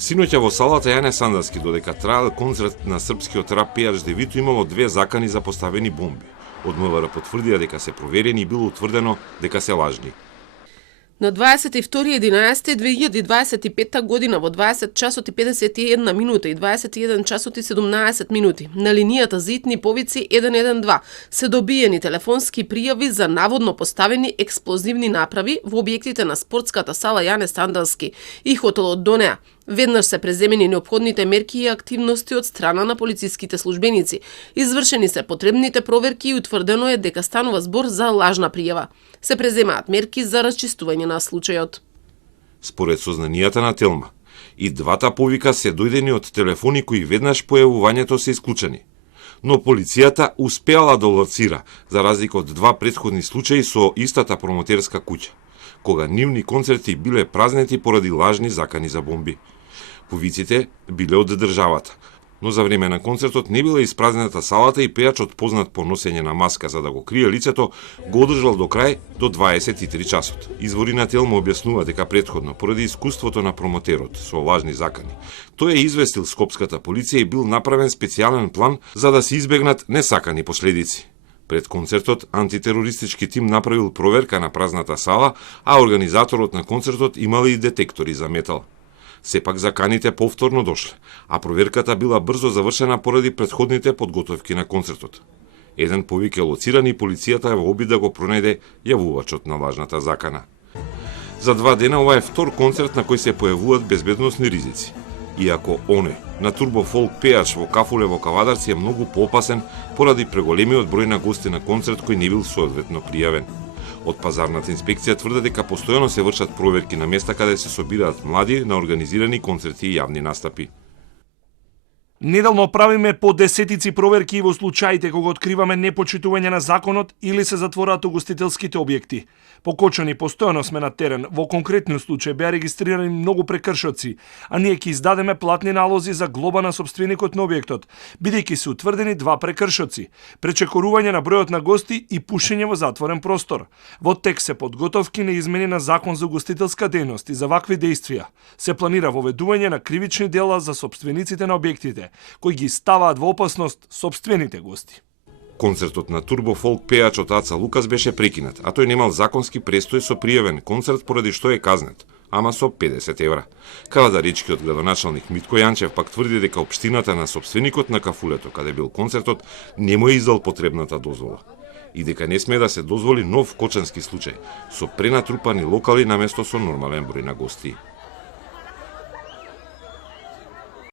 Синоќа во салата Јане Сандарски, додека траел концерт на српскиот рап пејач Девито, имало 2 закани за поставени бомби. Од МВР потврдија дека се проверени и било утврдено дека се лажни. На 22.11.2025 година во 20 часот и 51 минута и 21 часот и 17 минути на линијата за итни повици 112 се добиени телефонски пријави за наводно поставени експлозивни направи во објектите на спортската сала Јане Сандарски и хотелот до неа. Веднаш се преземени неопходните мерки и активности од страна на полициските службеници. Извршени се потребните проверки и утврдено е дека станува збор за лажна пријава. Се преземаат мерки за расчистување на случајот. Според сознанијата на Телма, и двата повика се дојдени од телефони кои веднаш по јавувањето се исклучени. Но полицијата успеала да лоцира, за разлика од 2 претходни случаи со истата промотерска куќа, кога нивни концерти биле празнети поради лажни закани за бомби. Повиците биле од државата, но за време на концертот не била испразнета салата и пејачот, познат по носење на маска за да го крие лицето, го одржал до крај до 23 часот. Извори на Телма објаснува дека претходно, поради искуството на промотерот со лажни закани, тој е известил скопската полиција и бил направен специјален план за да се избегнат несакани последици. Пред концертот, антитерористички тим направил проверка на празната сала, а организаторот на концертот имал и детектори за метал. Сепак заканите повторно дошле, а проверката била брзо завршена поради претходните подготовки на концертот. Еден повик е лоциран и полицијата е во обид да го пронајде јавувачот на лажната закана. За 2 дена ова е втор концерт на кој се појавуваат безбедносни ризици. Иако оне на турбофолк пејач во Кафуле во Кавадарци е многу поопасен поради преголемиот број на гости на концерт кој не бил соодветно пријавен. Од пазарната инспекција тврде дека постојано се вршат проверки на места каде се собираат млади на организирани концерти и јавни настапи. Неделно правиме по десетици проверки во случаите кога откриваме непочитување на законот или се затвораат угостителските објекти. Покочани постојано сме на терен, во конкретни случаи беа регистрирани многу прекршоци, а ние ќе издадеме платни налози за глоба на сопственикот на објектот, бидејќи се утврдени 2 прекршоци: пречекорување на бројот на гости и пушење во затворен простор. Во тек се подготовки на измени на закон за угостителска дејност и за вакви дејствија се планира воведување на кривични дела за сопствениците на објектите, кои ги ставаат во опасност сопствените гости. Концертот на турбофолк пејачот Аца Лукас беше прекинат, а тој немал законски престој со пријавен концерт поради што е казнет, ама со 50 евра. Кавадаричкиот градоначалник Митко Јанчев пак тврди дека општината на сопственикот на Кафулето, каде бил концертот, не му е издал потребната дозвола и дека не смее да се дозволи нов кочански случај со пренатрупани локали наместо со нормален број на гости.